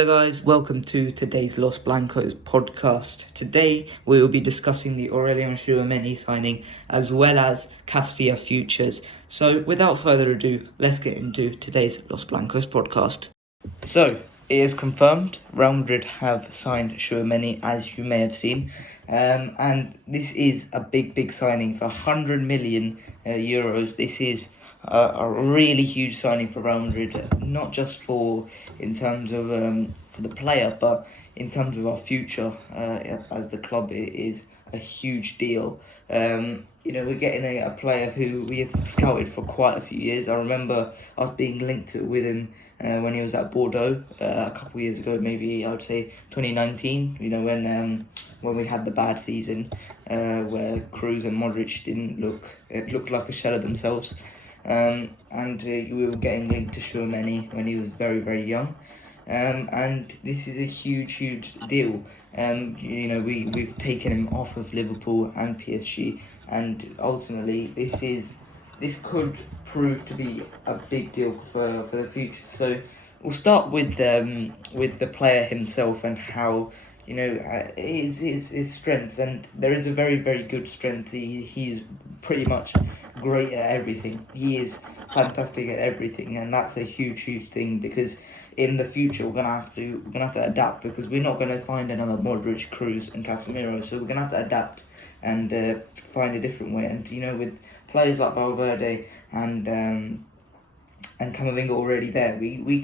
Hello guys, welcome to today's Los Blancos podcast. Today we will be discussing the Tchouameni signing as well as Castilla futures. So without further ado, let's get into today's Los Blancos podcast. So it is confirmed, Real Madrid have signed Tchouameni, as you may have seen. And this is a big signing for 100 million euros. This is a really huge signing for Real Madrid, not just in terms of for the player, but in terms of our future as the club. It is a huge deal. We're getting a player who we have scouted for quite a few years. I remember us being linked with him when he was at Bordeaux a couple of years ago, maybe I would say 2019. When we had the bad season where Kroos and Modric looked like a shell of themselves. And we were getting linked to Tchouameni when he was very young, and this is a huge deal. We've taken him off of Liverpool and PSG, and ultimately this could prove to be a big deal for the future. So we'll start with the player himself and how his strengths, and there is a very good strength. He's pretty much great at everything. He is fantastic at everything, and that's a huge thing, because in the future we're gonna have to adapt, because we're not gonna find another Modric, Kroos, and Casemiro. So we're gonna have to adapt and find a different way. And with players like Valverde and Camavinga already there, we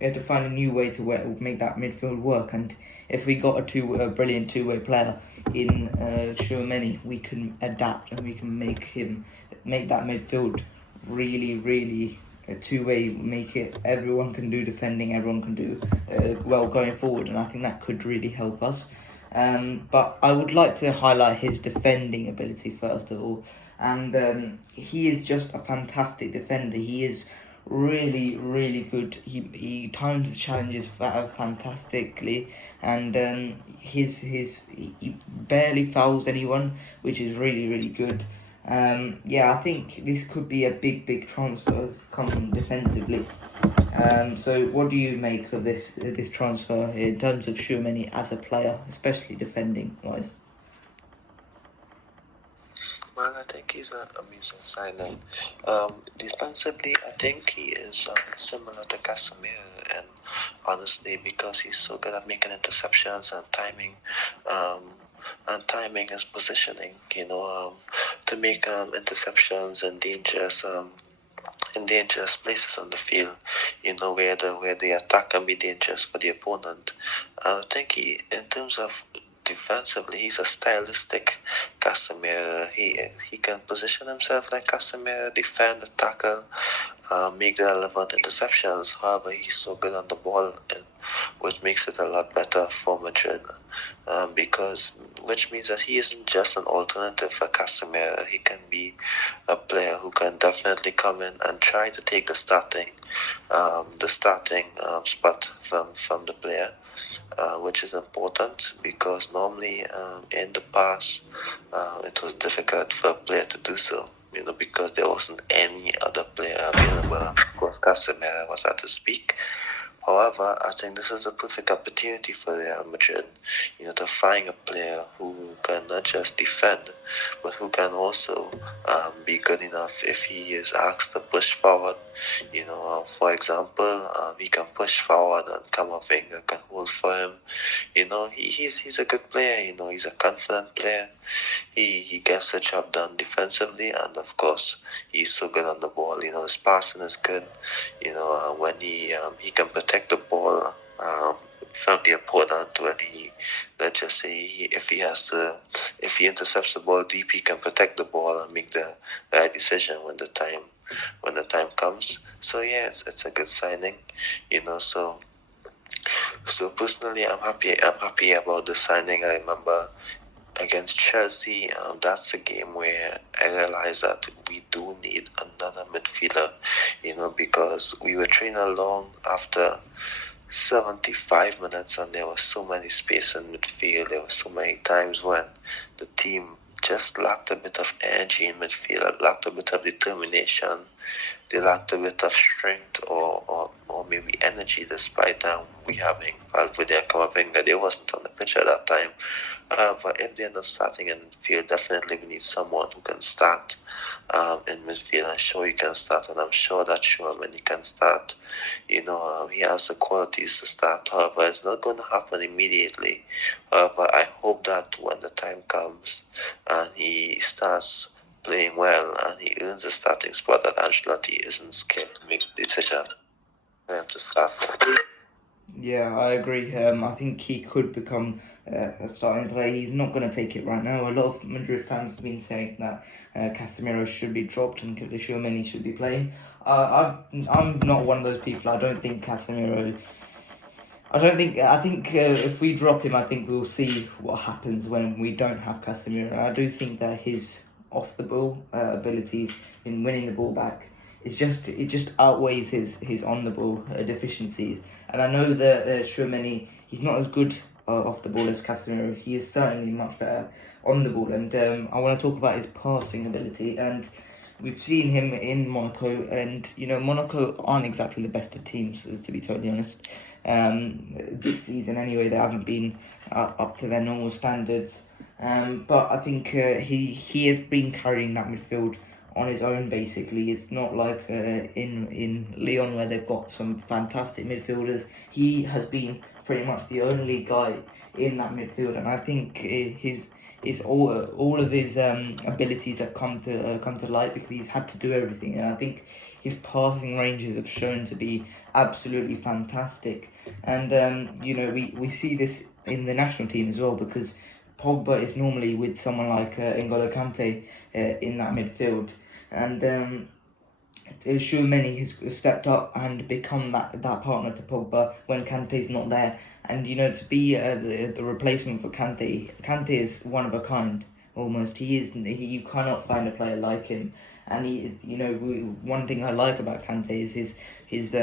have to find a new way to make that midfield work. And if we got a brilliant two-way player in Tchouameni, we can adapt and we can make that midfield really a two-way, make it everyone can do defending, everyone can do well going forward, and I think that could really help us. But I would like to highlight his defending ability first of all, and he is just a fantastic defender. He is really good. He times the challenges fantastically, and he barely fouls anyone, which is really good. I think this could be a big transfer coming defensively. So what do you make of this transfer in terms of Tchouameni as a player, especially defending wise? Well, I think he's an amazing signing. Defensively, I think he is similar to Casemiro, and honestly, because he's so good at making interceptions and timing, his positioning, to make interceptions in dangerous places on the field, where the attack can be dangerous for the opponent. I think in terms of defensively, he's a stylistic Casemiro. He can position himself like Casemiro, defend, tackle, make the relevant interceptions. However, he's so good on the ball, which makes it a lot better for Madrid, which means that he isn't just an alternative for Casemiro. He can be a player who can definitely come in and try to take the starting spot from the player, which is important, because normally in the past it was difficult for a player to do so, because there wasn't any other player available. Of course, Casemiro was at his peak. However, I think this is a perfect opportunity for Real Madrid, to find a player who can not just defend, but who can also be good enough if he is asked to push forward. For example, he can push forward and Camavinga can hold for him. He's a good player. He's a confident player. He gets the job done defensively, and of course, he's so good on the ball. His passing is good. When he can protect the ball from the opponent. When let's just say, if he intercepts the ball deep, he can protect the ball and make the right decision when the time comes. So yeah, it's a good signing. So personally, I'm happy about the signing. I remember against Chelsea, that's a game where I realized that we do need another midfielder, because we were training along after 75 minutes, and there was so many space in midfield. There were so many times when the team just lacked a bit of energy in midfield, lacked a bit of determination. They lacked a bit of strength or maybe energy, despite we having Valverde and Camavinga. They wasn't on the pitch at that time. But if they're not starting in midfield, definitely we need someone who can start in midfield. I'm sure he can start, and I'm sure that Tchouameni can start. He has the qualities to start. However, it's not going to happen immediately. However, I hope that when the time comes and he starts playing well and he earns a starting spot, that Ancelotti isn't scared to make the decision for him to start. Yeah, I agree. I think he could become a starting player. He's not going to take it right now. A lot of Madrid fans have been saying that Casemiro should be dropped and Tchouameni should be playing. I'm not one of those people. I don't think Casemiro. I think if we drop him, I think we'll see what happens when we don't have Casemiro. I do think that his off the ball abilities in winning the ball back it just outweighs his on the ball deficiencies. And I know that Tchouameni, he's not as good off the ball as Castilla. He is certainly much better on the ball. And I want to talk about his passing ability. And we've seen him in Monaco, and Monaco aren't exactly the best of teams, to be totally honest. This season, anyway, they haven't been up to their normal standards. But I think he has been carrying that midfield on his own. Basically, it's not like in Lyon where they've got some fantastic midfielders. He has been pretty much the only guy in that midfield, and I think all of his abilities have come to light because he's had to do everything, and I think his passing ranges have shown to be absolutely fantastic. And we see this in the national team as well, because Pogba is normally with someone like N'Golo Kante in that midfield, and Tchouameni has stepped up and become that partner to Pogba when Kante's not there. And to be the replacement for Kante is one of a kind almost. You cannot find a player like him. And one thing I like about Kante is his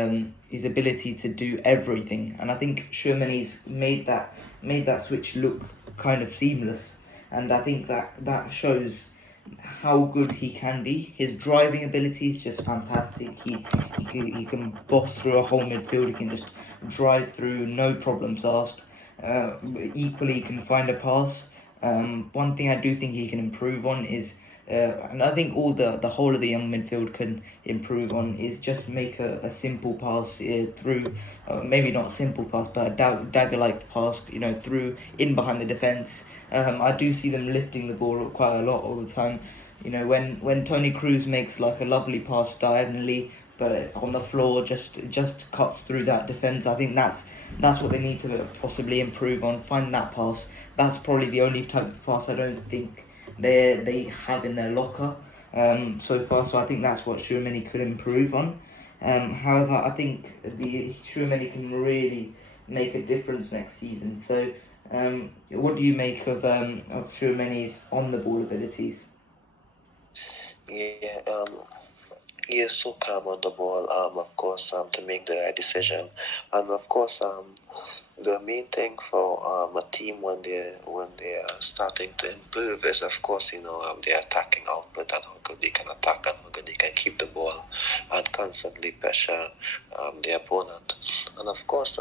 ability to do everything. And I think Tchouameni's made that switch look kind of seamless. And I think that shows how good he can be. His driving ability is just fantastic. He can boss through a whole midfield. He can just drive through, no problems asked. Equally, he can find a pass. One thing I do think he can improve on is, and I think all the whole of the young midfield can improve on, is just make a simple pass through, maybe not a simple pass, but a dagger-like pass, through in behind the defence. I do see them lifting the ball quite a lot all the time. When Toni Kroos makes like a lovely pass diagonally, but on the floor just cuts through that defence. I think that's what they need to possibly improve on. Find that pass. That's probably the only type of pass I don't think they have in their locker so far. So I think that's what Tchouameni could improve on. However, I think the Tchouameni can really make a difference next season. So what do you make of Tchouameni's on the ball abilities? Yeah, he is so calm on the ball, of course, to make the right decision. And of course, the main thing for a team when they are starting to improve is, of course, their attacking output and how good they can attack and how good they can keep the ball and constantly pressure the opponent. And of course,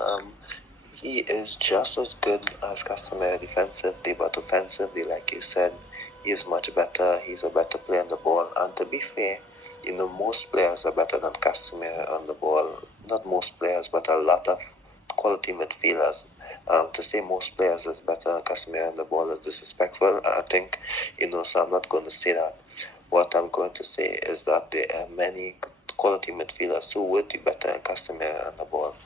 he is just as good as Casemiro defensively, but offensively, like you said, he is much better. He's a better player on the ball. And to be fair, most players are better than Casemiro on the ball. Not most players, but a lot of quality midfielders. To say most players is better than Casemiro on the ball is disrespectful, I think, so I'm not going to say that. What I'm going to say is that there are many quality midfielders who would be better than Casemiro on the ball.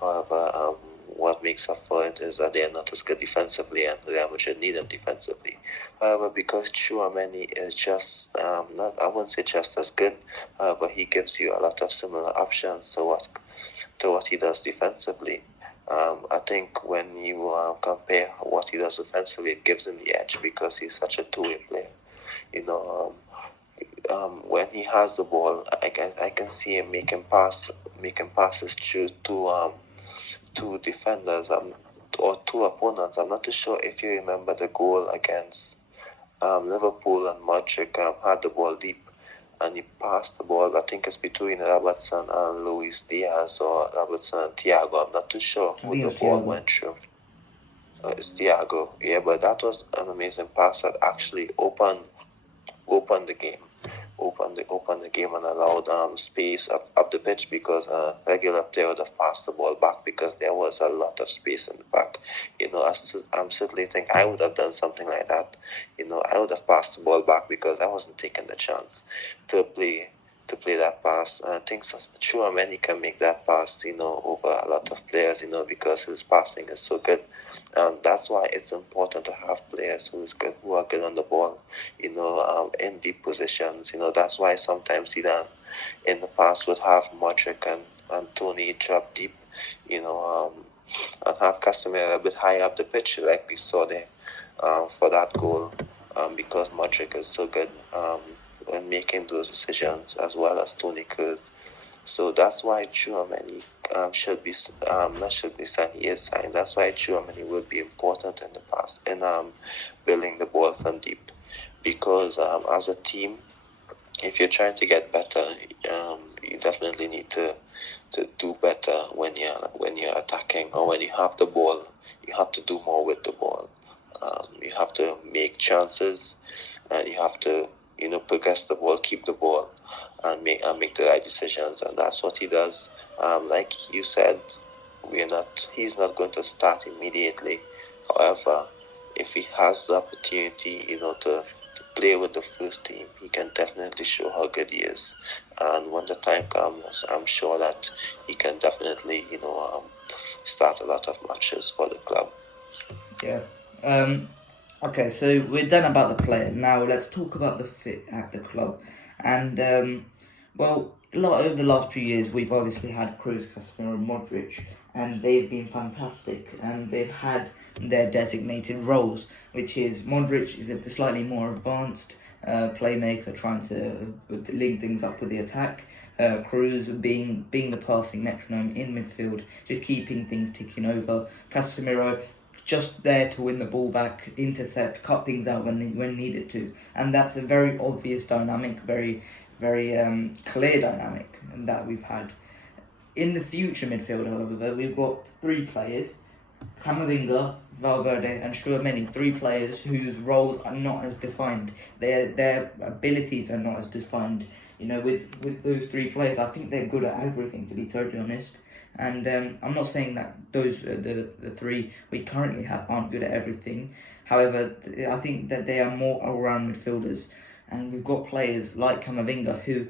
However, what makes up for it is that they are not as good defensively, and Real Madrid need them defensively. However, because Tchouameni is just not, I wouldn't say just as good, but he gives you a lot of similar options to what he does defensively. I think when you compare what he does offensively, it gives him the edge because he's such a two-way player. When he has the ball, I can see him making passes through two defenders or two opponents. I'm not too sure if you remember the goal against Liverpool and Modric had the ball deep, and he passed the ball. I think it's between Robertson and Luis Diaz, or Robertson and Thiago. I'm not too sure I who think the it's ball Thiago. went through. It's Thiago, yeah, but that was an amazing pass that actually opened the game, opened the game and allowed space up the pitch, because a regular player would have passed the ball back because there was a lot of space in the back. I'm certainly think I would have done something like that. I would have passed the ball back because I wasn't taking the chance to play that pass. I think Tchouameni can make that pass, over a lot of players, because his passing is so good. That's why it's important to have players who are good on the ball, in deep positions. That's why sometimes Zidane in the past would have Modric and Tony drop deep, and have Casemiro a bit higher up the pitch, like we saw there for that goal, because Modric is so good when making those decisions, as well as Tony Kroos. So that's why Tchouameni should be not should be signed. He is signed. That's why Tchouameni will be important in the past in building the ball from deep, because as a team, if you're trying to get better, you definitely need to do better when you're attacking, or when you have the ball. You have to do more with the ball. You have to make chances, and you have to progress the ball, keep the ball, and make the right decisions. And that's what he does. Like you said, he's not going to start immediately. However, if he has the opportunity, to play with the first team, he can definitely show how good he is. And when the time comes, I'm sure that he can definitely, start a lot of matches for the club. Yeah. Okay, so we're done about the player. Now let's talk about the fit at the club. And over the last few years, we've obviously had Kroos, Casemiro, and Modric, and they've been fantastic. And they've had their designated roles, which is Modric is a slightly more advanced playmaker, trying to link things up with the attack. Kroos being the passing metronome in midfield, just keeping things ticking over. Casemiro just there to win the ball back, intercept, cut things out when needed to, and that's a very obvious dynamic, very clear dynamic that we've had. In the future midfield, however, we've got three players: Camavinga, Valverde, and Tchouameni. Three players whose roles are not as defined. Their abilities are not as defined. With those three players, I think they're good at everything, to be totally honest. And I'm not saying that those the three we currently have aren't good at everything. However, I think that they are more all-round midfielders, and we've got players like Camavinga who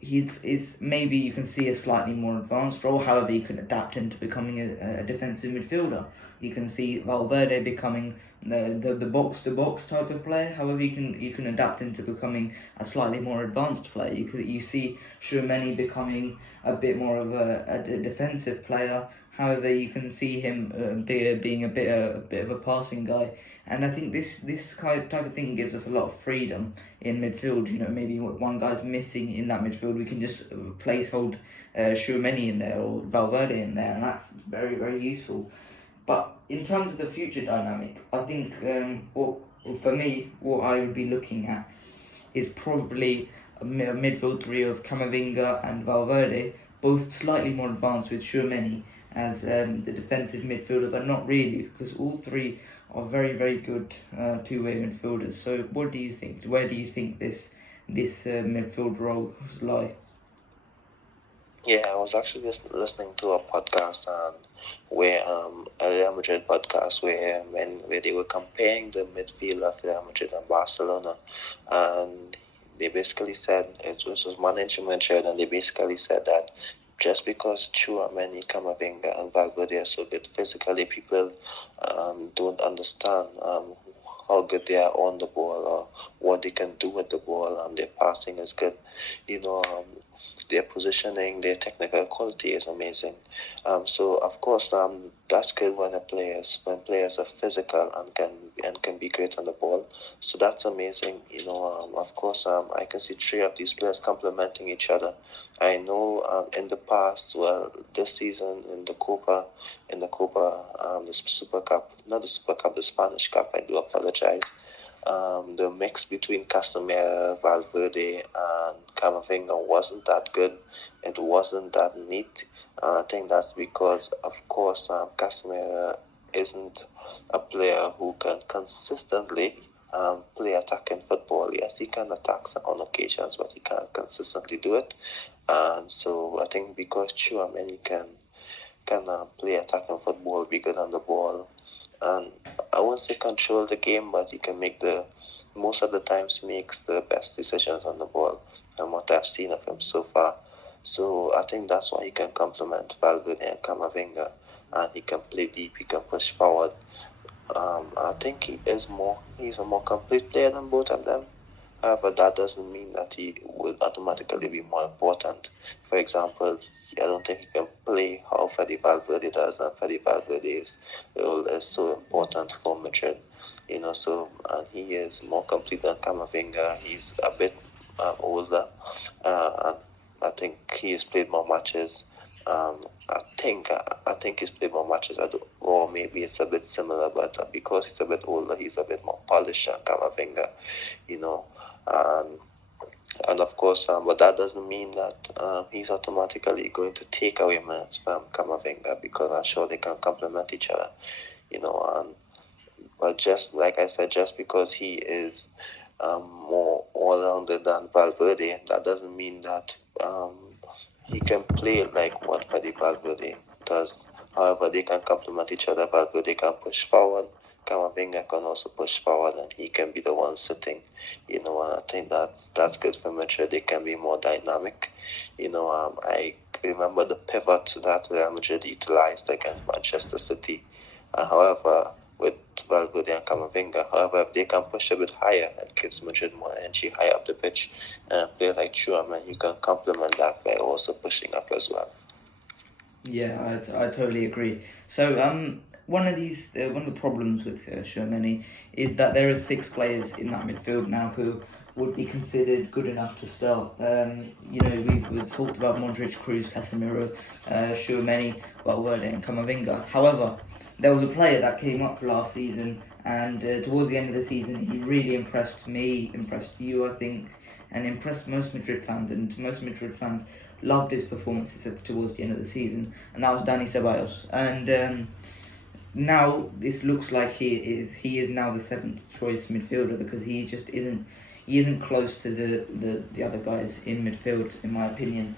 is maybe you can see a slightly more advanced role. However, you can adapt into becoming a defensive midfielder. You can see Valverde becoming the box to box type of player. However, you can adapt into becoming a slightly more advanced player. You see Tchouameni becoming a bit more of a defensive player. However, you can see him being a bit of a passing guy. And I think this type of thing gives us a lot of freedom in midfield. Maybe one guy's missing in that midfield, we can just hold Tchouameni in there or Valverde in there, and that's very, very useful. But in terms of the future dynamic, I think what I would be looking at is probably a midfield three of Camavinga and Valverde, both slightly more advanced, with Tchouameni as the defensive midfielder, but not really, because all three are very, very good two-way midfielders. So what do you think? Where do you think this midfield roles lie? Yeah, I was actually just listening to a podcast where a Real Madrid podcast where they were comparing the midfield of Real Madrid and Barcelona, and they basically said it was management, and they basically said that just because Tchouameni, Camavinga, and Valverde are so good physically, people don't understand how good they are on the ball, or what they can do with the ball. Their passing is good. Their positioning, their technical quality is amazing. So of course, that's good when players are physical and can be great on the ball. So that's amazing. Of course, I can see three of these players complementing each other. I know in the past, well, this season in the Copa, the Super Cup, not the Super Cup, the Spanish Cup. I do apologize. the mix between Casemiro, Valverde, and Camavinga wasn't that good. It wasn't that neat. I think that's because, of course, Casemiro isn't a player who can consistently play attacking football. Yes, he can attack on occasions, but he can't consistently do it. And so I think because Tchouameni can play attacking football, be good on the ball, and I won't say control the game, but he can make most of the times makes the best decisions on the ball, and what I've seen of him so far. So I think that's why he can complement Valverde and Camavinga, and he can play deep, he can push forward. I think he's a more complete player than both of them. However, that doesn't mean that he would automatically be more important. For example, I don't think he can play how Fede Valverde does, and Fede Valverde's role is so important for Madrid. And he is more complete than Camavinga. He's a bit older, and I think he has played more matches. I think he's played more matches, or maybe it's a bit similar, but because he's a bit older, he's a bit more polished than Camavinga. You know, um, and of course, but that doesn't mean that he's automatically going to take away minutes from Camavinga, because I'm sure they can complement each other. But just like I said, just because he is more all-rounded than Valverde, that doesn't mean that he can play like what Fede Valverde does. However, they can complement each other. Valverde can push forward. Camavinga can also push forward, and he can be the one sitting. And I think that's good for Madrid. They can be more dynamic. I remember the pivot that Real Madrid utilized against Manchester City. However, with Valverde and Camavinga, however, if they can push a bit higher, it gives Madrid more energy high up the pitch. And a player like Tchouameni, you can complement that by also pushing up as well. Yeah, I totally agree. So one of the problems with Tchouameni is that there are 6 players in that midfield now who would be considered good enough to start. We've talked about Modric, Kroos, Casemiro, Tchouameni, Valverde, and Camavinga. However, there was a player that came up last season, and towards the end of the season, he really impressed me, impressed you, I think, and impressed most Madrid fans. And most Madrid fans loved his performances towards the end of the season, and that was Dani Ceballos. And now this looks like he is now the 7th choice midfielder, because he just isn't close to the other guys in midfield, in my opinion.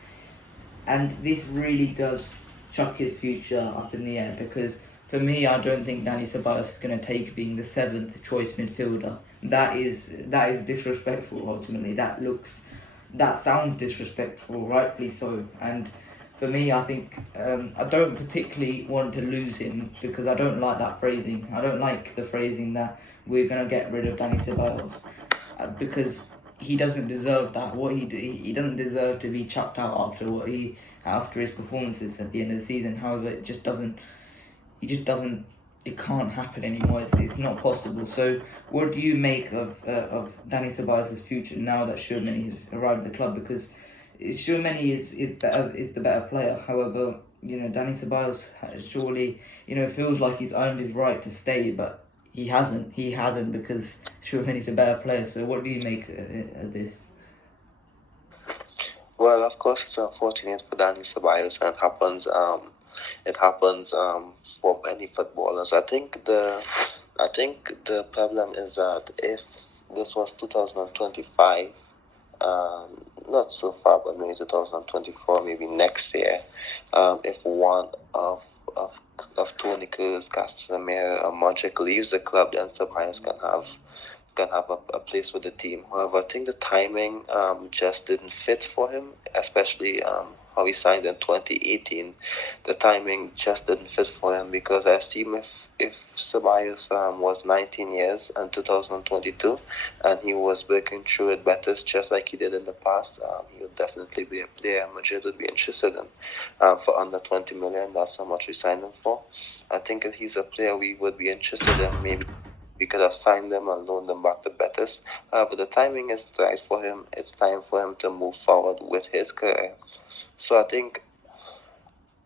And this really does chuck his future up in the air, because for me, I don't think Dani Ceballos is going to take being the 7th choice midfielder. That is disrespectful. Ultimately, that sounds disrespectful, rightfully so. And for me, I think I don't particularly want to lose him, because I don't like that phrasing. I don't like the phrasing that we're going to get rid of Dani Ceballos, because he doesn't deserve that. He doesn't deserve to be chucked out after his performances at the end of the season. However, it can't happen anymore. It's not possible. So what do you make of Dani Ceballos' future now that Tchouameni has arrived at the club? Because Tchouameni is the better player. However, Dani Ceballos surely feels like he's earned his right to stay, but he hasn't because Tchouameni's a better player. So what do you make of this? Well, of course, it's unfortunate for Dani Ceballos, and it happens for many footballers. I think the problem is that if this was 2025, not so far, but maybe 2024, maybe next year, if one of Toni Kroos, Casemiro, or Modric leaves the club, then Ceballos can have a place with the team. However, I think the timing just didn't fit for him, especially how he signed in 2018. The timing just didn't fit for him, because I assume if Ceballos was 19 years in 2022 and he was breaking through at Betis just like he did in the past, he would definitely be a player Madrid would be interested in for under 20 million. That's how much we signed him for. I think if he's a player we would be interested in, maybe we could have signed them and loaned them back to Betis. But the timing is right for him. It's time for him to move forward with his career. So I think,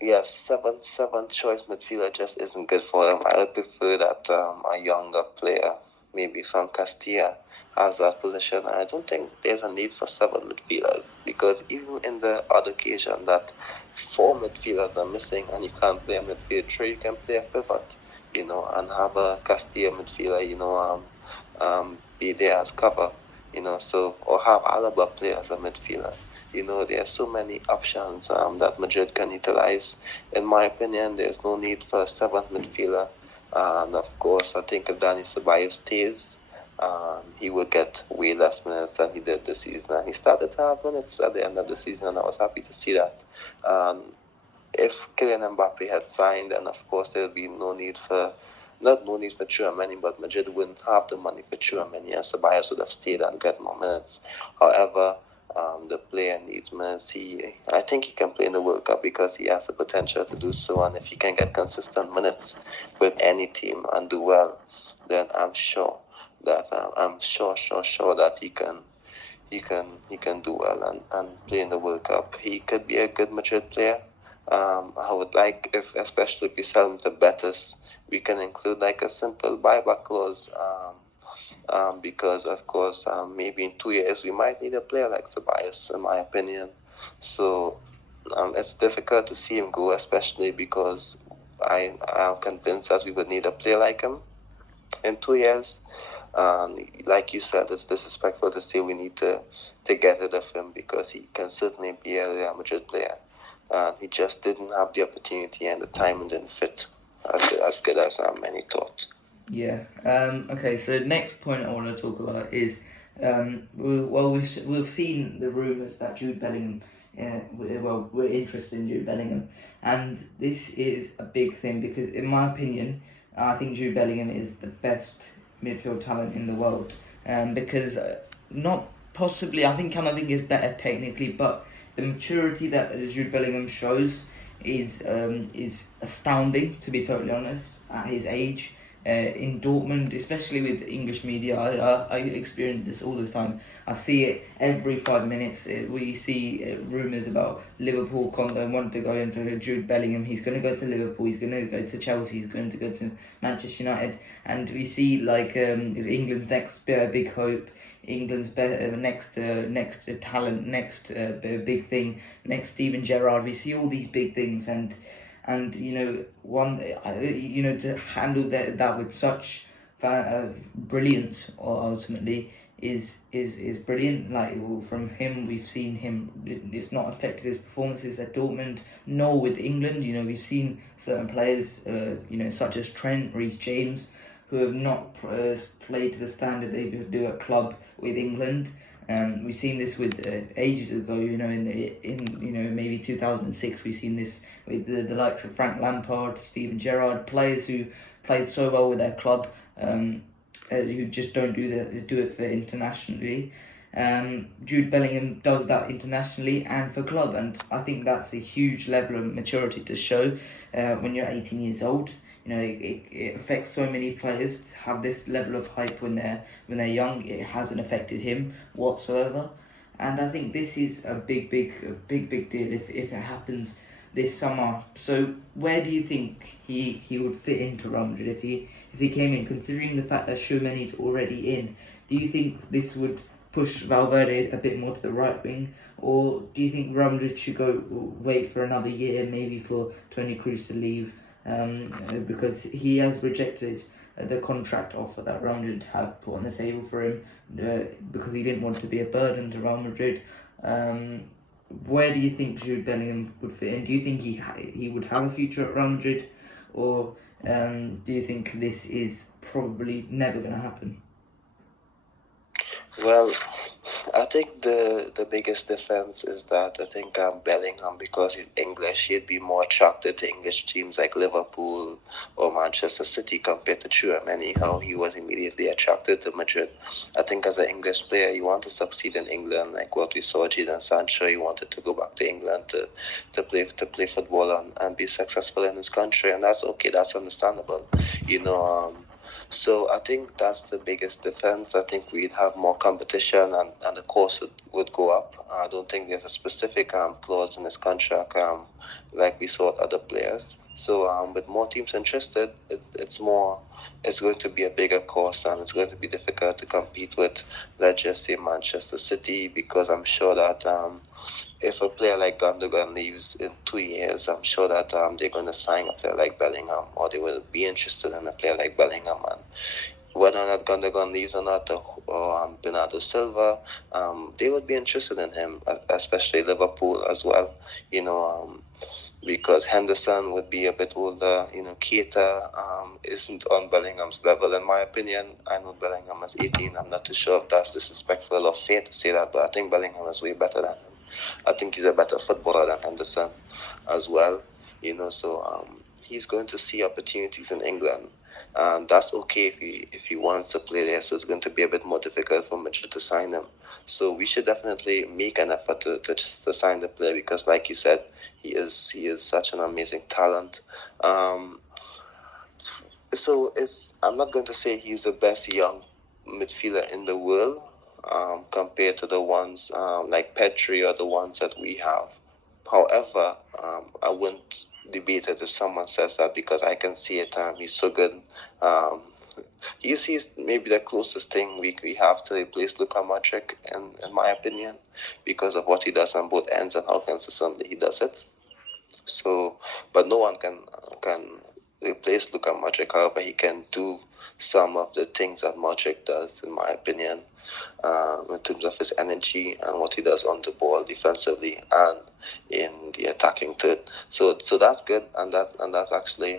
yes, seventh choice midfielder just isn't good for him. I would prefer that a younger player maybe from Castilla has that position. And I don't think there's a need for 7 midfielders, because even in the odd occasion that 4 midfielders are missing and you can't play a midfield three, you can play a pivot, and have a Castilla midfielder, be there as cover, so, or have Alaba play as a midfielder. There are so many options that Madrid can utilize. In my opinion, there's no need for a 7th midfielder. And of course, I think if Dani Ceballos stays, he will get way less minutes than he did this season. And he started to have minutes at the end of the season, and I was happy to see that. If Kylian Mbappe had signed, then of course there would be no need for Tchouameni, but Madrid wouldn't have the money for Tchouameni, and Ceballos would have stayed and get more minutes. However, the player needs minutes. I think he can play in the World Cup because he has the potential to do so, and if he can get consistent minutes with any team and do well, then I'm sure that he can do well and play in the World Cup. He could be a good Madrid player. I would like, especially if we sell him to Betis, we can include like a simple buyback clause. Because of course, maybe in 2 years we might need a player like Ceballos, in my opinion. So it's difficult to see him go, especially because I am convinced that we would need a player like him in 2 years. Like you said, it's disrespectful to say we need to get rid of him, because he can certainly be a Real Madrid player. He just didn't have the opportunity, and the timing didn't fit as good as many thought. Yeah. Okay. So next point I want to talk about is, we've seen the rumours that Jude Bellingham. We're interested in Jude Bellingham, and this is a big thing because, in my opinion, I think Jude Bellingham is the best midfield talent in the world. Because not possibly, I think Camavinga is better technically, but the maturity that Jude Bellingham shows is astounding, to be totally honest, at his age. In Dortmund, especially with English media, I experience this all the time. I see it every 5 minutes. We see rumours about Liverpool want to go in for Jude Bellingham. He's going to go to Liverpool. He's going to go to Chelsea. He's going to go to Manchester United. And we see England's next big hope, England's next talent, next big thing, next Steven Gerrard. We see all these big things, and to handle that with such brilliance ultimately is brilliant. Like, from him, we've seen him, it's not affected his performances at Dortmund nor with England. We've seen certain players such as Trent, Reece James, who have not played to the standard they do at club with England. We've seen this with ages ago, in maybe 2006. We've seen this with the likes of Frank Lampard, Steven Gerrard, players who played so well with their club, who just don't do it for internationally. Jude Bellingham does that internationally and for club, and I think that's a huge level of maturity to show when you're 18 years old. It affects so many players to have this level of hype when they're young. It hasn't affected him whatsoever, and I think this is a big deal if it happens this summer. So where do you think he would fit into Real Madrid if he came in? Considering the fact that Tchouameni's already in, do you think this would push Valverde a bit more to the right wing, or do you think Real Madrid should wait for another year, maybe for Toni Kroos to leave? Because he has rejected the contract offer that Real Madrid have put on the table for him, because he didn't want to be a burden to Real Madrid. Where do you think Jude Bellingham would fit in? Do you think he would have a future at Real Madrid, or do you think this is probably never going to happen? Well, I think the biggest difference is that I think Bellingham, because he's English, he'd be more attracted to English teams like Liverpool or Manchester City compared to Tchouameni, how he was immediately attracted to Madrid. I think as an English player, you want to succeed in England, like what we saw Jadon Sancho. He wanted to go back to England to play football and be successful in his country, and that's okay. That's understandable, So I think that's the biggest difference. I think we'd have more competition, and the cost would go up. I don't think there's a specific clause in this contract like we saw with other players. So with more teams interested, it's going to be a bigger cost, and it's going to be difficult to compete with, let's just say, Manchester City, because I'm sure that if a player like Gundogan leaves in 2 years, I'm sure that they're going to sign a player like Bellingham, or they will be interested in a player like Bellingham. And whether or not Gundogan leaves or not, or Bernardo Silva, they would be interested in him, especially Liverpool as well. Because Henderson would be a bit older. Keita isn't on Bellingham's level, in my opinion. I know Bellingham is 18. I'm not too sure if that's disrespectful or fair to say that, but I think Bellingham is way better than him. I think he's a better footballer than Henderson as well. So he's going to see opportunities in England. And that's okay if he wants to play there. So it's going to be a bit more difficult for Madrid to sign him. So we should definitely make an effort to sign the player, because, like you said, he is such an amazing talent. I'm not going to say he's the best young midfielder in the world, compared to the ones like Petri or the ones that we have. However, I wouldn't debate it if someone says that, because I can see it. He's so good. He's maybe the closest thing we have to replace Luka Modric, in my opinion, because of what he does on both ends and how consistently he does it. So, but no one can replace Luka Modric. However, he can do some of the things that Modric does, in my opinion, in terms of his energy and what he does on the ball defensively and in the attacking third. So that's good, and that's actually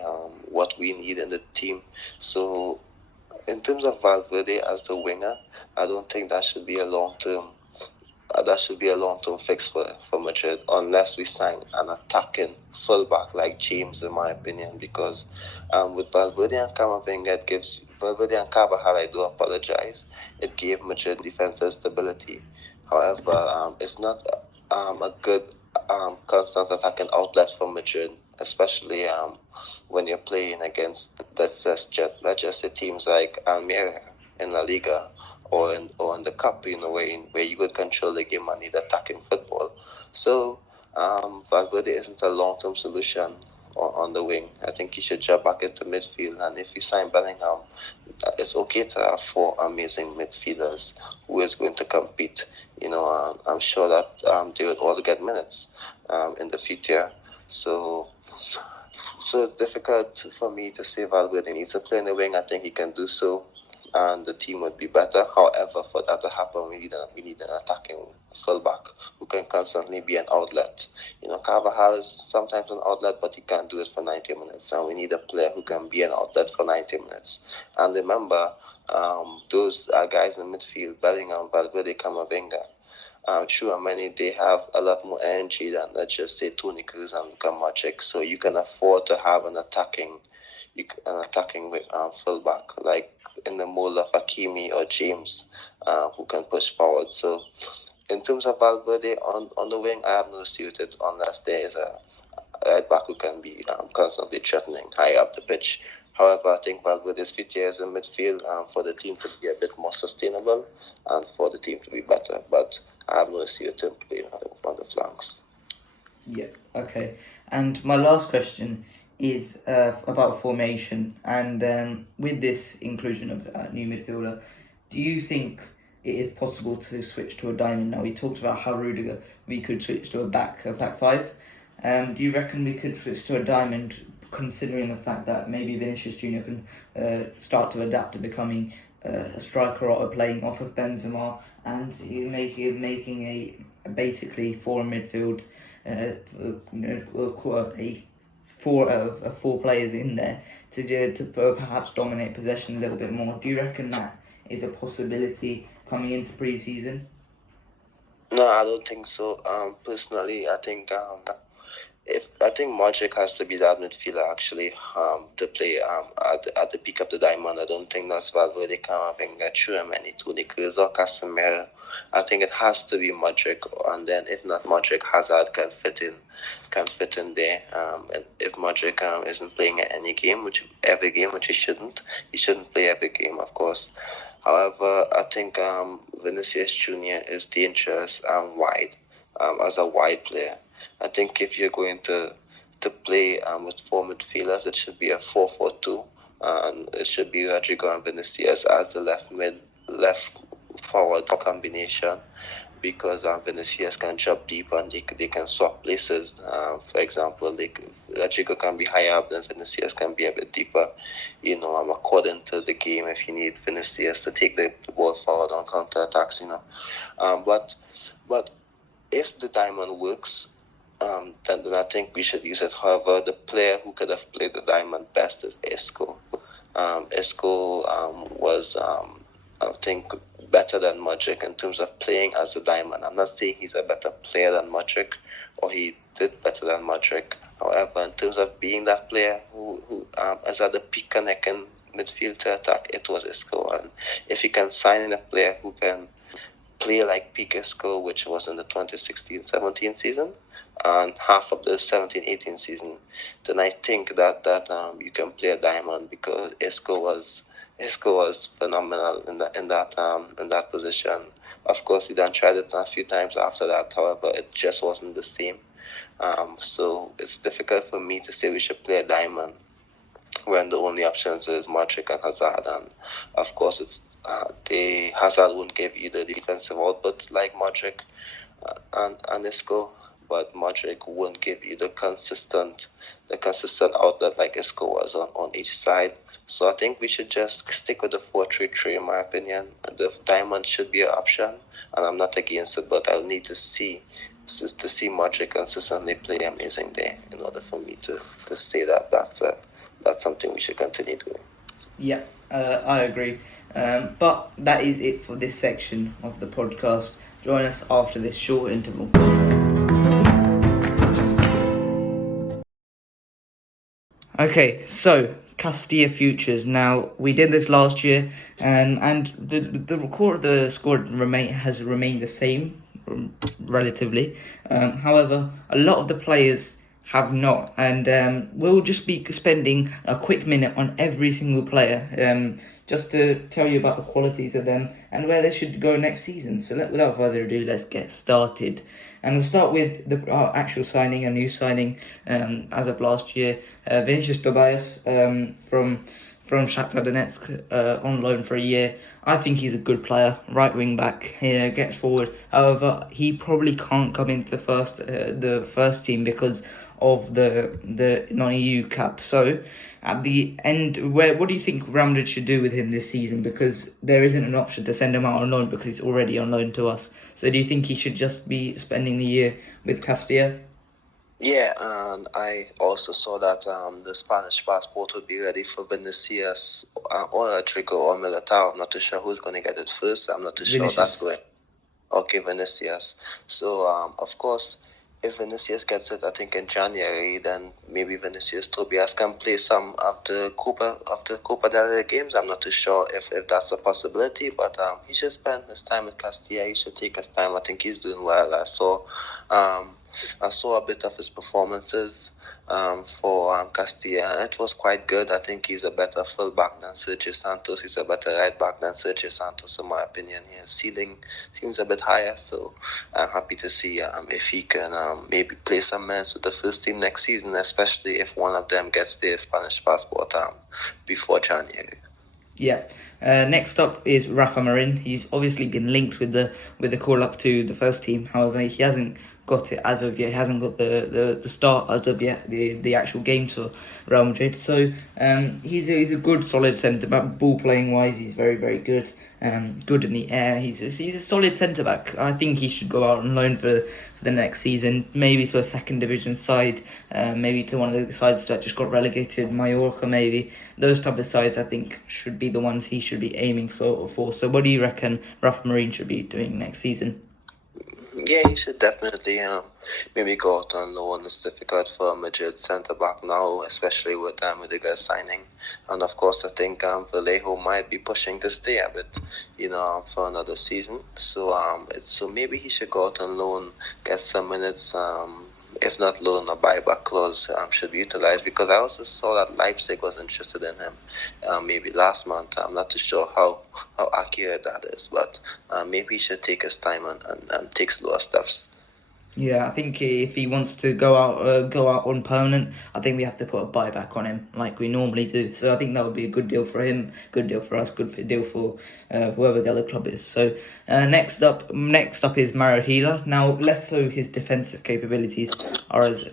what we need in the team. So in terms of Valverde as the winger, I don't think that should be a long-term fix for Madrid, unless we sign an attacking fullback like James, in my opinion, because with Valverde and Camavinga, Valverde and Carvajal, I do apologize, it gave Madrid defensive stability. However, it's not a good constant attacking outlet for Madrid, especially when you're playing against, let's just say, teams like Almeria in La Liga, or in the cup, where you could control the game and need attacking football. So Valverde isn't a long-term solution on the wing. I think he should jump back into midfield, and if you sign Bellingham, it's okay to have 4 amazing midfielders who is going to compete. I'm sure that they would all get minutes in the future. So it's difficult for me to say Valverde needs to play in the wing. I think he can do so, and the team would be better. However, for that to happen, we need an attacking fullback who can constantly be an outlet. Carvajal is sometimes an outlet, but he can't do it for 90 minutes, and we need a player who can be an outlet for 90 minutes. And remember, those guys in midfield, Bellingham, Valverde, Camavinga, Tchouameni, they have a lot more energy than, let's just say, Toni Kroos and Luka Modric. So you can afford to have an attacking fullback, like in the mold of Hakimi or James, who can push forward. So in terms of Valverde on the wing, I have no issue with it, unless there is a right back who can be constantly threatening high up the pitch. However, I think Valverde's future is in midfield, for the team to be a bit more sustainable and for the team to be better. But I have no issue with him playing on the flanks. Yeah, okay. And my last question is about formation. And with this inclusion of a new midfielder, do you think it is possible to switch to a diamond? Now, we talked about how Rudiger, we could switch to a back 5. Do you reckon we could switch to a diamond, considering the fact that maybe Vinicius Jr. can start to adapt to becoming a striker or playing off of Benzema, and you making a basically 4 midfield, four players in there to perhaps dominate possession a little bit more? Do you reckon that is a possibility coming into pre-season? No, I don't think so. Personally, I think Modric has to be that midfielder actually to play at the peak of the diamond. I don't think that's Valverde, Camavinga, Tchouameni, Toni Kroos or Casemiro. I think it has to be Modric, and then if not Modric, Hazard can fit in there. And if Modric isn't playing every game, which he shouldn't play every game, of course. However, I think Vinicius Jr. is dangerous and wide, as a wide player. I think if you're going to play with four midfielders, it should be a 4-4-2, and it should be Rodrigo and Vinicius as the left forward combination, because Vinicius can drop deep and they can swap places. For example, Rodrigo can be higher up, then Vinicius can be a bit deeper. According to the game, if you need Vinicius to take the ball forward on counter attacks, but if the diamond works, then I think we should use it. However, the player who could have played the diamond best is Isco. Isco was, I think, better than Modric in terms of playing as a diamond. I'm not saying he's a better player than Modric, or he did better than Modric. However, in terms of being that player who is at the peak connecting midfield to attack, it was Isco. And if you can sign a player who can play like peak Isco, which was in the 2016-17 season and half of the 17-18 season, then I think that you can play a diamond, because Isco was phenomenal in that position. Of course, he then tried it a few times after that. However, it just wasn't the same. So it's difficult for me to say we should play a diamond when the only options is Modric and Hazard. And of course, it's Hazard won't give you the defensive output like Modric and Isco, but Modric won't give you the consistent outlet like Isco was on each side. So I think we should just stick with the 4-3-3 in my opinion. The diamond should be an option, and I'm not against it, but I'll need to see Modric consistently play amazing there in order for me to say that that's something we should continue doing. Yeah, I agree. But that is it for this section of the podcast. Join us after this short interval. Okay, so Castilla futures. Now, we did this last year, and the record of the score has remained the same, relatively. However, a lot of the players have not, and we'll just be spending a quick minute on every single player, just to tell you about the qualities of them and where they should go next season. So without further ado, let's get started. And we'll start with our actual signing, a new signing as of last year, Vinicius Tobias from Shakhtar Donetsk on loan for a year. I think he's a good player, right wing back, gets forward. However, he probably can't come into the first team because of the non-EU cap. So at the end, what do you think Real Madrid should do with him this season? Because there isn't an option to send him out on loan because he's already on loan to us. So do you think he should just be spending the year with Castilla? Yeah, and I also saw that the Spanish passport would be ready for Vinicius or Rodrigo or Militao. I'm not too sure who's going to get it first. I'm not too sure that's going. Okay, Vinicius. So, of course, if Vinicius gets it, I think in January, then maybe Vinicius Tobias can play some of the Copa del Rey games. I'm not too sure if that's a possibility, but he should spend his time with Castilla. He should take his time. I think he's doing well. I saw a bit of his performances for Castilla. It was quite good. I think he's a better fullback than Sergio Santos. He's a better right back than Sergio Santos, in my opinion. His ceiling seems a bit higher, so I'm happy to see if he can maybe play some minutes with the first team next season, especially if one of them gets their Spanish passport before January. Yeah. Next up is Rafa Marin. He's obviously been linked with the call up to the first team. However, he hasn't got it as of yet. He hasn't got the start as of yet, the actual games for Real Madrid. So he's a good solid centre back. Ball playing wise, he's very, very good. Good in the air. He's a solid centre back. I think he should go out on loan for the next season, maybe to a second division side, maybe to one of the sides that just got relegated, Mallorca maybe. Those type of sides I think should be the ones he should be aiming for. So what do you reckon Rafa Marin should be doing next season? Yeah, he should definitely maybe go out on loan. It's difficult for Madrid centre-back now, especially with Rudiger signing. And of course, I think Vallejo might be pushing to stay a bit, for another season. So maybe he should go out on loan, get some minutes. If not loan, a buyback clause should be utilized, because I also saw that Leipzig was interested in him maybe last month. I'm not too sure how accurate that is, but maybe he should take his time and take slower steps. Yeah, I think if he wants to go out on permanent, I think we have to put a buyback on him like we normally do. So I think that would be a good deal for him, good deal for us, deal for whoever the other club is. So next up is Mario Gila. Now, less so his defensive capabilities are as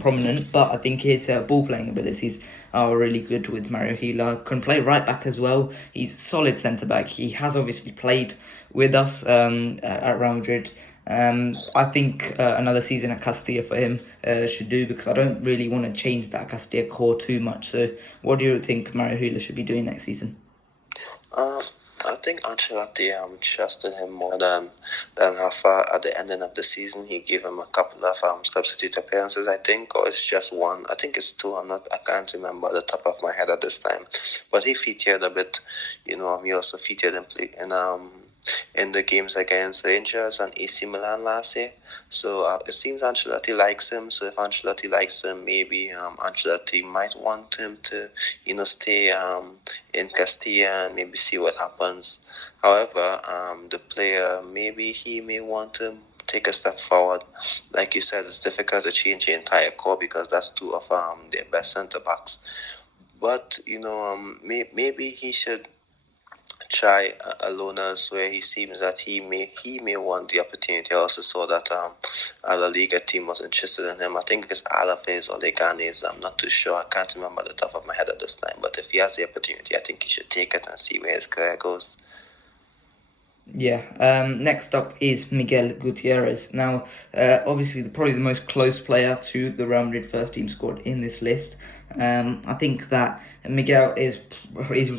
prominent, but I think his ball playing abilities are really good with Mario Gila. Can play right back as well. He's a solid centre back. He has obviously played with us at Real Madrid. I think another season at Castilla for him should do, because I don't really want to change that Castilla core too much. So, what do you think Mario Hula should be doing next season? Uh, I think Ancelotti trusted him more than Rafa at the ending of the season. He gave him a couple of substitute appearances, I think, or it's just one. I think it's two. I can't remember at the top of my head at this time. But he featured a bit. He also featured in the games against Rangers and AC Milan last year. So it seems Ancelotti likes him. So if Ancelotti likes him, maybe Ancelotti might want him to, stay in Castilla and maybe see what happens. However, the player, maybe he may want to take a step forward. Like you said, it's difficult to change the entire core because that's two of their best centre backs. But maybe he should try a loaners where he seems that he may want the opportunity. I also saw that a La Liga team was interested in him. I think it's Alaves or Leganes. I'm not too sure. I can't remember the top of my head at this time. But if he has the opportunity, I think he should take it and see where his career goes. Yeah. Next up is Miguel Gutierrez. Now, obviously, probably the most close player to the Real Madrid first team squad in this list. I think that Miguel is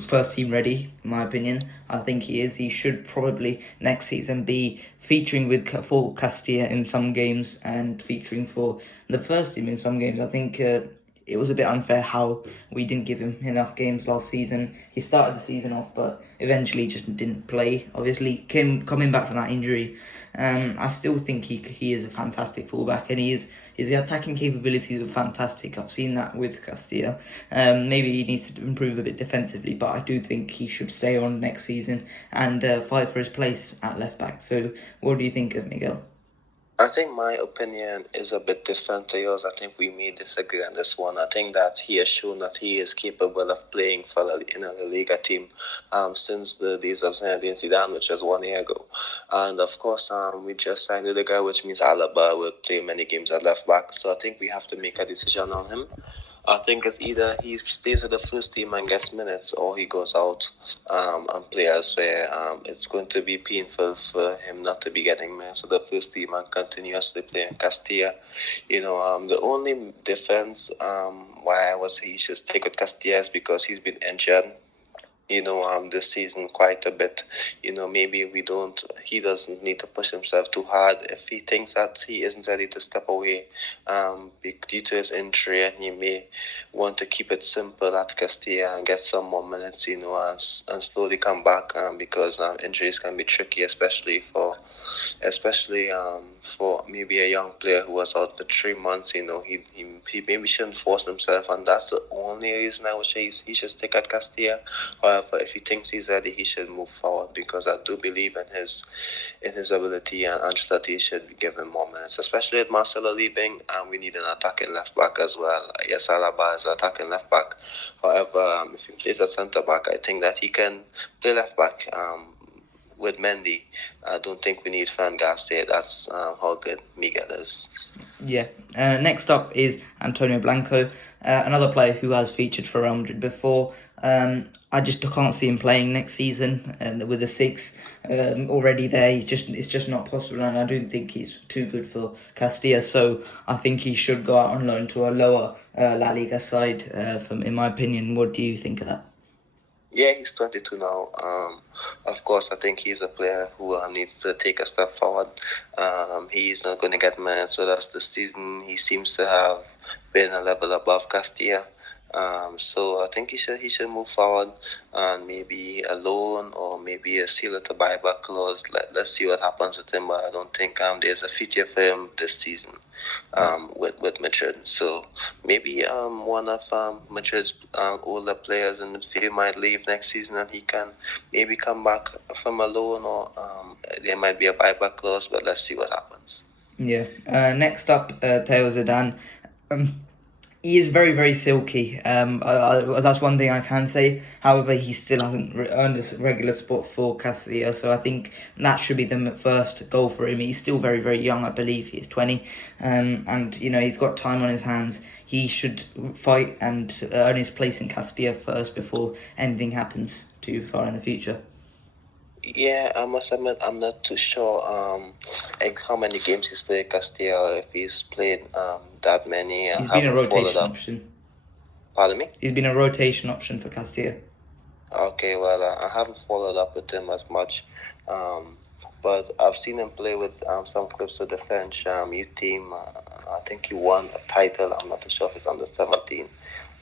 first team ready, in my opinion. I think he is. He should probably next season be featuring for Castilla in some games and featuring for the first team in some games. I think it was a bit unfair how we didn't give him enough games last season. He started the season off, but eventually just didn't play. Obviously, coming back from that injury, I still think he is a fantastic fullback, and his attacking capabilities are fantastic. I've seen that with Castilla. Maybe he needs to improve a bit defensively, but I do think he should stay on next season and fight for his place at left back. So, what do you think of Miguel? I think my opinion is a bit different to yours. I think we may disagree on this one. I think that he has shown that he is capable of playing in a La Liga team since the days of Zinedine Zidane, which was 1 year ago. And of course, we just signed the guy, which means Alaba will play many games at left back. So I think we have to make a decision on him. I think it's either he stays with the first team and gets minutes, or he goes out and plays elsewhere. It's going to be painful for him not to be getting minutes with the first team and continuously playing Castilla. The only defense why he should stick with Castilla is because he's been injured. This season quite a bit. Maybe he doesn't need to push himself too hard. If he thinks that he isn't ready to step away due to his injury, and he may want to keep it simple at Castilla and get some more minutes, and slowly come back because injuries can be tricky, especially for maybe a young player who was out for 3 months. He maybe shouldn't force himself, and that's the only reason I would say he should stick at Castilla. However, if he thinks he's ready, he should move forward, because I do believe in his ability, and Ancelotti should give him more minutes, especially with Marcelo leaving, and we need an attacking left back as well. Yes, Alaba is an attacking left back. However, if he plays a centre back, I think that he can play left back with Mendy. I don't think we need Van Gaal. That's how good Miguel is. Yeah. Next up is Antonio Blanco, another player who has featured for Real Madrid before. I just can't see him playing next season, and with the six already there, it's just not possible, and I don't think he's too good for Castilla. So I think he should go out on loan to a lower La Liga side. In my opinion, what do you think of that? Yeah, he's 22 now. Of course, I think he's a player who needs to take a step forward. He's not going to get minutes, so that's the season. He seems to have been a level above Castilla. So I think he should move forward, and maybe a loan or maybe a seal at the buyback clause. Let's see what happens with him. But I don't think there's a future for him this season with Madrid. So maybe one of Madrid's older players in the field might leave next season, and he can maybe come back from a loan, or there might be a buyback clause. But let's see what happens. Yeah. Next up, Theo Zidane. He is very, very silky. That's one thing I can say. However, he still hasn't earned a regular spot for Castilla, so I think that should be the first goal for him. He's still very, very young, I believe. He's 20, and he's got time on his hands. He should fight and earn his place in Castilla first before anything happens too far in the future. Yeah, I must admit I'm not too sure like how many games he's played Castilla, or if he's played that many. I He's been a haven't followed rotation up. option. Pardon me? He's been a rotation option for Castilla. Okay, well, I haven't followed up with him as much, but I've seen him play with some clips with the French youth team. I think he won a title. I'm not too sure if it's under 17,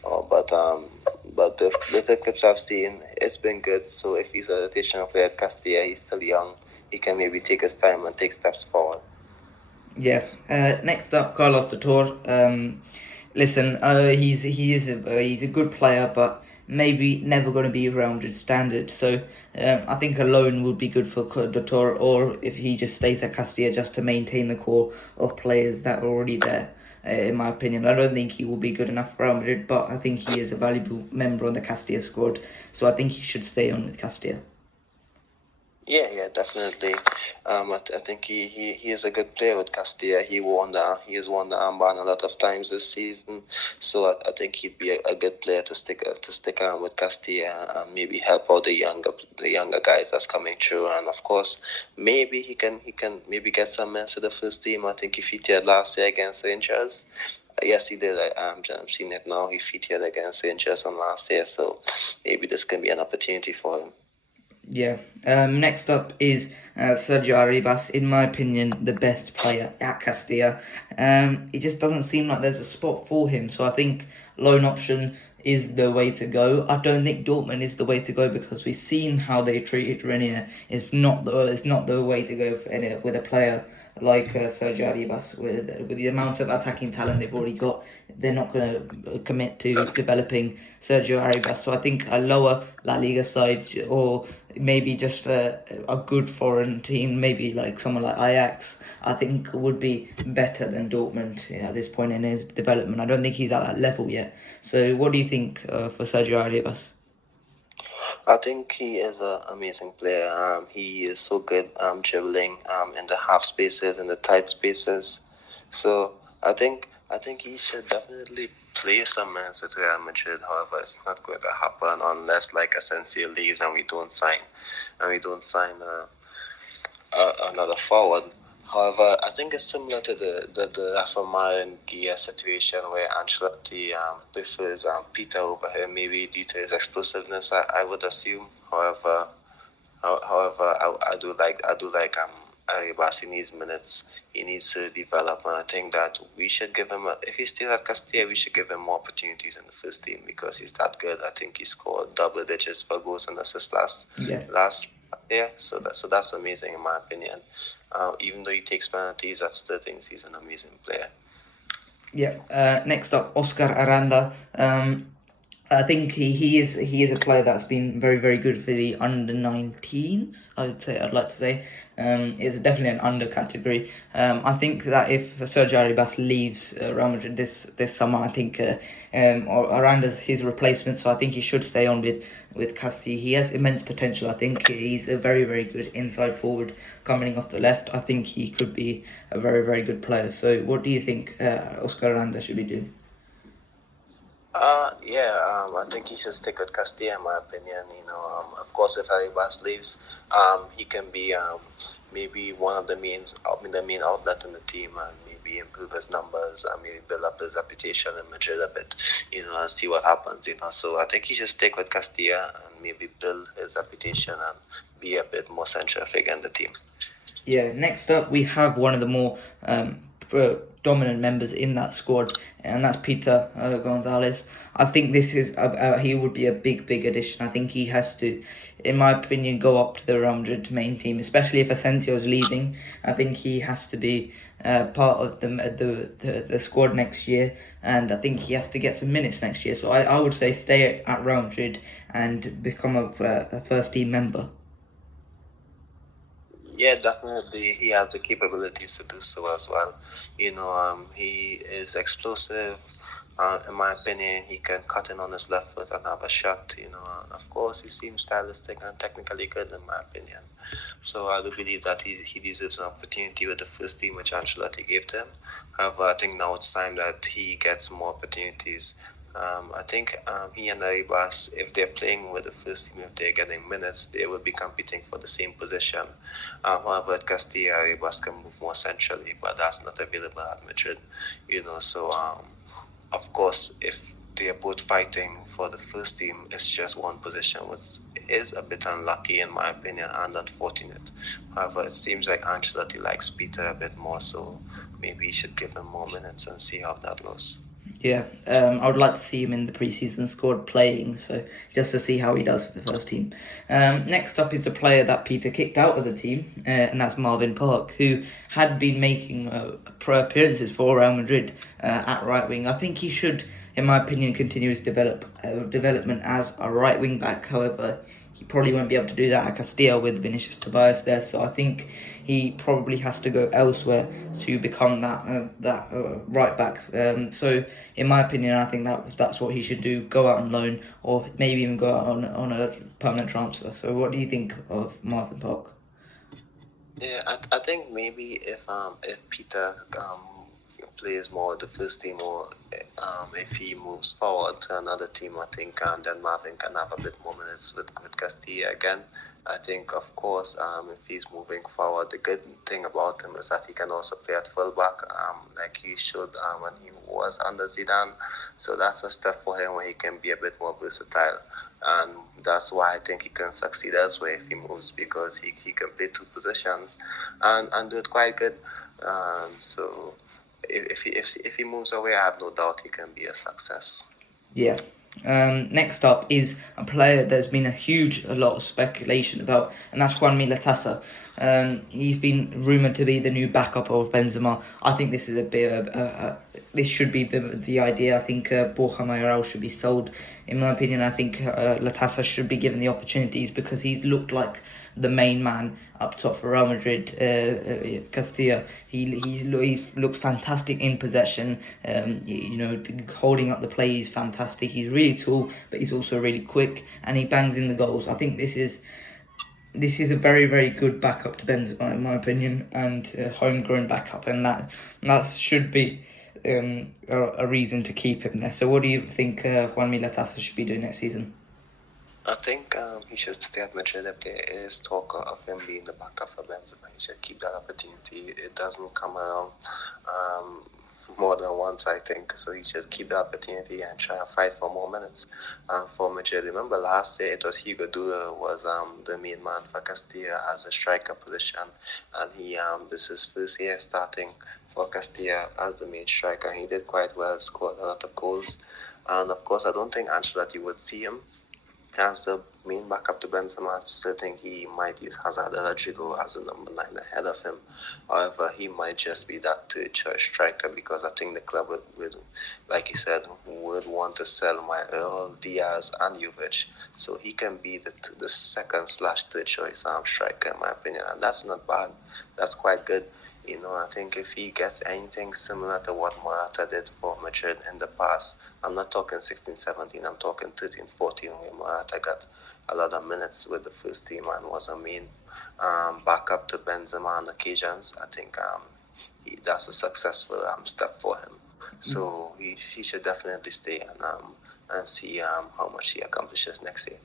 but the little clips I've seen, it's been good. So if he's a rotational player at Castilla, he's still young. He can maybe take his time and take steps forward. Yeah. Next up, Carlos Tutor. Listen, he's a good player, but maybe never going to be Real Madrid standard. So I think a loan would be good for Tutor, or if he just stays at Castilla just to maintain the core of players that are already there. In my opinion, I don't think he will be good enough for Real Madrid, but I think he is a valuable member on the Castilla squad. So I think he should stay on with Castilla. Yeah, definitely. I think he is a good player with Castilla. He has won the armband a lot of times this season, so I think he'd be a good player to stick around with Castilla and maybe help out the younger guys that's coming through. And of course, maybe he can maybe get some minutes to the first team. I think he featured last year against Rangers. Yes, he did. I'm seeing it now. He featured against Rangers on last year, so maybe this can be an opportunity for him. Yeah. Next up is Sergio Arribas. In my opinion, the best player at Castilla. It just doesn't seem like there's a spot for him. So I think loan option is the way to go. I don't think Dortmund is the way to go because we've seen how they treated Renier. It's not the way to go with a player like Sergio Arribas. With the amount of attacking talent they've already got, they're not going to commit to developing Sergio Arribas. So I think a lower La Liga side or maybe just a good foreign team, maybe like someone like Ajax, I think would be better than Dortmund at this point in his development. I don't think he's at that level yet. So what do you think for Sergio Arribas? I think he is an amazing player. He is so good dribbling in the half spaces and the tight spaces. So I think he should definitely play some minutes at Real Madrid. However, it's not going to happen unless like Asensio leaves and we don't sign another forward. However, I think it's similar to the Rafa and Gia situation where Ancelotti prefers Peter over him, maybe due to his explosiveness. I would assume. However, I do like Arribas. He needs minutes. He needs to develop, and I think that we should give him. If he's still at Castilla, we should give him more opportunities in the first team because he's that good. I think he scored double digits for goals and assists last year. So that's amazing in my opinion. Even though he takes penalties, I still think he's an amazing player. Yeah. Next up, Oscar Aranda. I think he is a player that's been very, very good for the under-19s. I'd like to say, it's definitely an under category. I think that if Sergio Arribas leaves Real Madrid this summer, I think Aranda's his replacement. So I think he should stay on with Castilla. He has immense potential. I think he's a very, very good inside forward coming off the left. I think he could be a very, very good player. So what do you think Oscar Aranda should be doing? I think he should stick with Castilla in my opinion. Of course, if Arribas leaves, he can be maybe one of the main outlet in the team and maybe improve his numbers and maybe build up his reputation in Madrid a bit, and see what happens, So I think he should stick with Castilla and maybe build his reputation and be a bit more central figure in the team. Yeah, next up we have one of the more dominant members in that squad, and that's Peter Gonzalez. I think this is he would be a big addition. I think he has to, in my opinion, go up to the Real Madrid main team, especially if Asensio's leaving. I think he has to be part of the squad next year, and I think he has to get some minutes next year. So I would say stay at Real Madrid and become a first team member. Yeah, definitely. He has the capabilities to do so as well. He is explosive. In my opinion, he can cut in on his left foot and have a shot. And of course, he seems stylistic and technically good, in my opinion. So I do believe that he deserves an opportunity with the first team, which Ancelotti gave to him. However, I think now it's time that he gets more opportunities. I think he and Arribas, if they're playing with the first team, if they're getting minutes, they will be competing for the same position. However, at Castilla, Arribas can move more centrally, but that's not available at Madrid. So of course, if they are both fighting for the first team, it's just one position, which is a bit unlucky in my opinion and unfortunate. However, it seems like Ancelotti likes Peter a bit more, so maybe he should give him more minutes and see how that goes. Yeah, I would like to see him in the preseason squad playing, so just to see how he does for the first team. Next up is the player that Peter kicked out of the team, and that's Marvin Park, who had been making appearances for Real Madrid at right wing. I think he should, in my opinion, continue his development as a right wing back. However, he probably won't be able to do that at Castilla with Vinicius Tobias there, so I think he probably has to go elsewhere to become that right back. So, in my opinion, I think that's what he should do: go out on loan, or maybe even go out on a permanent transfer. So, what do you think of Marvin Park? Yeah, I think maybe if Peter plays more with the first team, or if he moves forward to another team, I think then Marvin can have a bit more minutes with Castilla again. I think, of course, if he's moving forward, the good thing about him is that he can also play at fullback, like he showed when he was under Zidane. So that's a step for him where he can be a bit more versatile. And that's why I think he can succeed elsewhere if he moves, because he can play two positions and do it quite good. So if he moves away, I have no doubt he can be a success. Yeah. Next up is a player there's been a lot of speculation about, and that's Juanmi Latasa. He's been rumoured to be the new backup of Benzema. I think this is a bit this should be the idea. I think Borja Mayoral should be sold. In my opinion, I think Latasa should be given the opportunities because he's looked like the main man up top for Real Madrid, Castilla. He's looked fantastic in possession. Holding up the play, he's fantastic. He's really tall, but he's also really quick, and he bangs in the goals. I think this is a very, very good backup to Benzema, in my opinion, and homegrown backup, and that should be a reason to keep him there. So, what do you think Juanmi Latasa should be doing next season? I think he should stay at Madrid. If there is talk of him being the backup for Benzema, he should keep that opportunity. It doesn't come around more than once, I think. So he should keep the opportunity and try to fight for more minutes for Madrid. Remember last year it was Hugo Dura was the main man for Castilla as a striker position, and this is his first year starting for Castilla as the main striker. He did quite well, scored a lot of goals, and of course I don't think Ancelotti would see him as the main backup to Benzema. I still think he might use Hazard or Rodrigo as a number 9 ahead of him. However, he might just be that third choice striker, because I think the club would like you said, would want to sell Mayoral, Diaz and Jovic. So he can be the second/third choice striker, in my opinion. And that's not bad. That's quite good. I think if he gets anything similar to what Morata did for Madrid in the past, I'm not talking 16-17, I'm talking 13-14, where Morata got a lot of minutes with the first team and was a main backup to Benzema on occasions. I think that's a successful step for him. So he should definitely stay and see how much he accomplishes next year.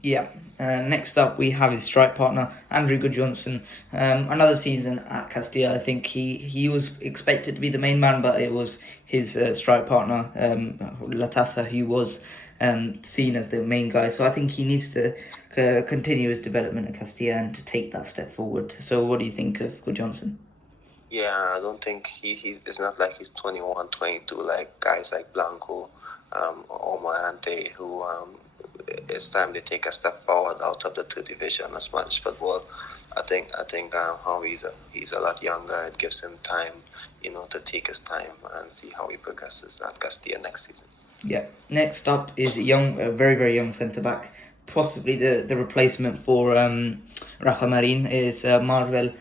Yeah. Next up, we have his strike partner, Andrew Goodjohnson. Another season at Castilla. I think he was expected to be the main man, but it was his strike partner, Latasa, who was seen as the main guy. So I think he needs to continue his development at Castilla and to take that step forward. So what do you think of Goodjohnson? Yeah, I don't think it's not like he's 21, 22, like guys like Blanco or Morante, who it's time they take a step forward out of the third division of Spanish football. I think how he's a lot younger. It gives him time, to take his time and see how he progresses at Castilla next season. Yeah. Next up is a very, very young centre back, possibly the replacement for Rafa Marin is Marvel,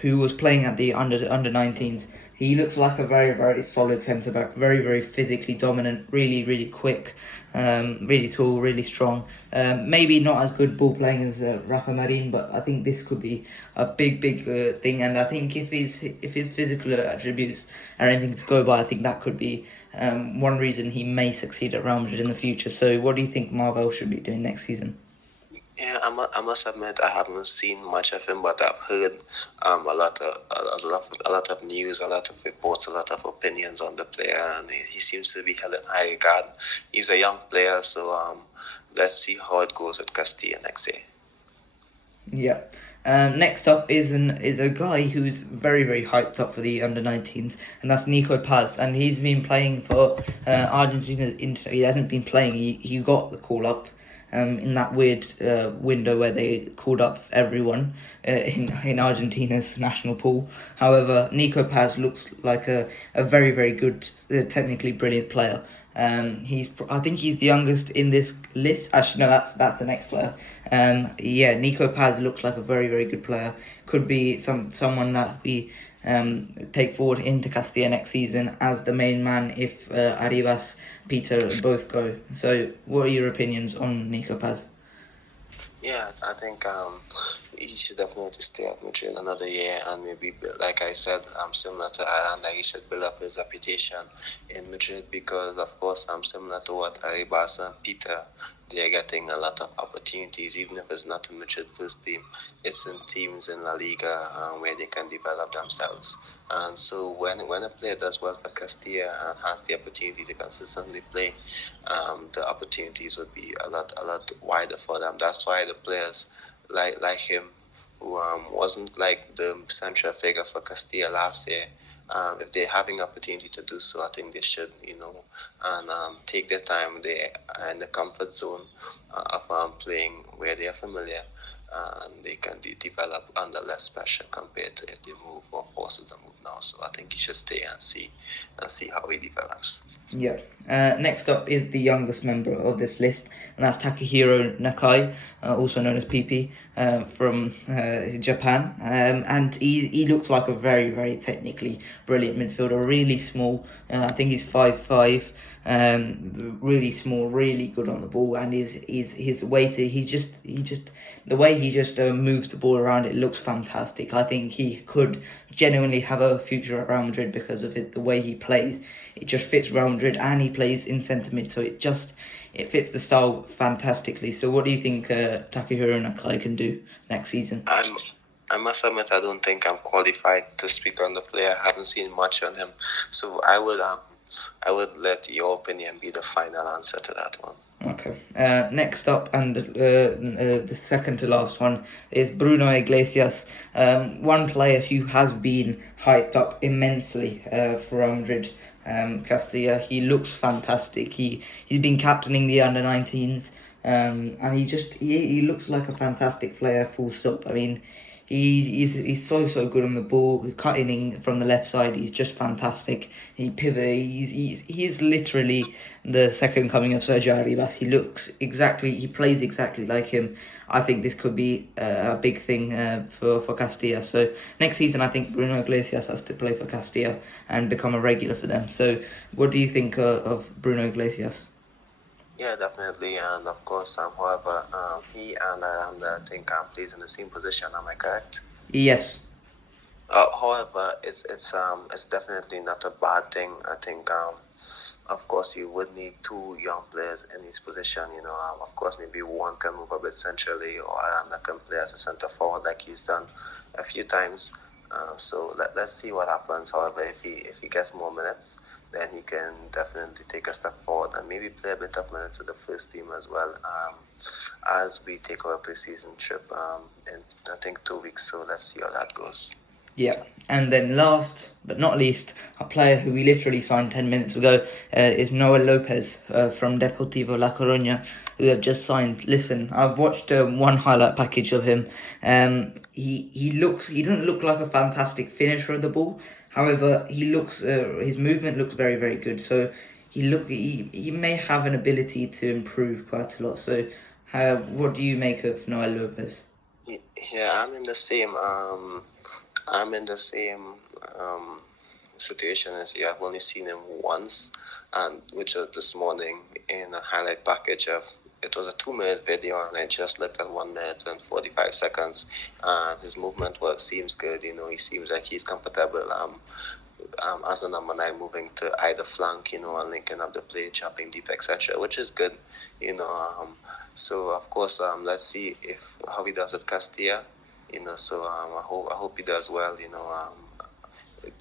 who was playing at the under 19s. He looks like a very, very solid centre back, very, very physically dominant, really, really quick, really tall, really strong. Maybe not as good ball playing as Rafa Marin, but I think this could be a big, big thing. And I think if his physical attributes are anything to go by, I think that could be one reason he may succeed at Real Madrid in the future. So, what do you think Marvel should be doing next season? Yeah, I must admit I haven't seen much of him, but I've heard a lot of news, a lot of reports, a lot of opinions on the player, and he seems to be held in high regard. He's a young player, so let's see how it goes at Castilla next year. Yeah. Next up is a guy who's very, very hyped up for the under 19s, and that's Nico Paz. And he's been playing for Argentina's Inter. He hasn't been playing. He got the call up in that weird window where they called up everyone in Argentina's national pool. However, Nico Paz looks like a very, very good, technically brilliant player. I think he's the youngest in this list. Actually, no, that's the next player. Nico Paz looks like a very, very good player. Could be someone that we take forward into Castilla next season as the main man if Arribas, Peter both go. So, what are your opinions on Nico Paz? Yeah, I think he should definitely stay at Madrid another year, and maybe, like I said, similar to Aranda, he should build up his reputation in Madrid because, of course, similar to what Arribas and Peter, they're getting a lot of opportunities, even if it's not in Madrid first team. It's in teams in La Liga where they can develop themselves. And so when a player does well for Castilla and has the opportunity to consistently play, the opportunities would be a lot wider for them. That's why the players like him, who wasn't like the central figure for Castilla last year, if they're having opportunity to do so, I think they should, and take their time. They are in the comfort zone of playing where they are familiar, and they can develop under less pressure compared to if they move or forces to move now. So I think he should stay and see how he develops. Yeah. Next up is the youngest member of this list, and that's Takahiro Nakai, also known as PP, from Japan. And he looks like a very, very technically brilliant midfielder. Really small. I think he's 5'5". Really small, really good on the ball, and his way to the way he just moves the ball around, it looks fantastic. I think he could genuinely have a future at Real Madrid because of the way he plays. It just fits Real Madrid, and he plays in centre mid, so it fits the style fantastically. So what do you think Takahiro Nakai can do next season? I must admit I don't think I'm qualified to speak on the player. I haven't seen much on him, so I would let your opinion be the final answer to that one. Okay. Next up, and the second to last one, is Bruno Iglesias. One player who has been hyped up immensely for Real Madrid, Castilla. He looks fantastic. He's been captaining the under 19s, and he looks like a fantastic player. Full stop. I mean, he's so good on the ball, cutting in from the left side. He's just fantastic. He pivots. He's literally the second coming of Sergio Arribas. He plays exactly like him. I think this could be a big thing for Castilla. So next season, I think Bruno Iglesias has to play for Castilla and become a regular for them. So what do you think of Bruno Iglesias? Yeah, definitely, and of course, however, he and Aranda, I think, plays in the same position. Am I correct? Yes. However, it's definitely not a bad thing. I think, of course, you would need two young players in his position. Of course, maybe one can move a bit centrally, or Aranda can play as a centre forward like he's done a few times. So let's see what happens. However, if he gets more minutes, then he can definitely take a step forward and maybe play a bit of minutes with the first team as well, as we take our pre-season trip in, I think, 2 weeks. So let's see how that goes. Yeah, and then last but not least, a player who we literally signed 10 minutes ago is Noel Lopez from Deportivo La Coruña, who have just signed. Listen, I've watched one highlight package of him. He doesn't look like a fantastic finisher of the ball. However, his movement looks very, very good. So he may have an ability to improve quite a lot. So What do you make of Noel Lopez? Yeah, I'm in the same situation as you. I've only seen him once, and which was this morning in a highlight package of. It was a 2-minute video, and I just looked at 1 minute and 45 seconds, and his movement seems good. He seems like he's comfortable. As a number 9, moving to either flank, and linking up the play, chopping deep, etc., which is good. So of course, let's see how he does at Castilla. So I hope he does well.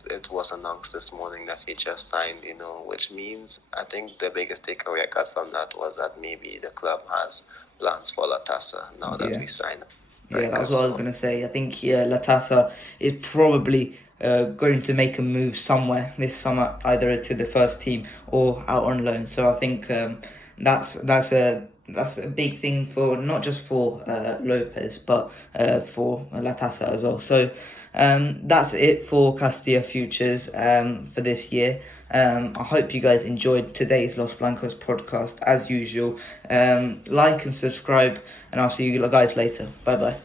It was announced this morning that he just signed. Which means I think the biggest takeaway I got from that was that maybe the club has plans for Latasa now that we signed. Yeah, that's what I was going to say. I think Latasa is probably going to make a move somewhere this summer, either to the first team or out on loan. So I think that's a big thing for not just for Lopez, but for Latasa as well. So that's it for Castilla Futures for this year. I hope you guys enjoyed today's Los Blancos podcast as usual. Like and subscribe, and I'll see you guys later. Bye bye.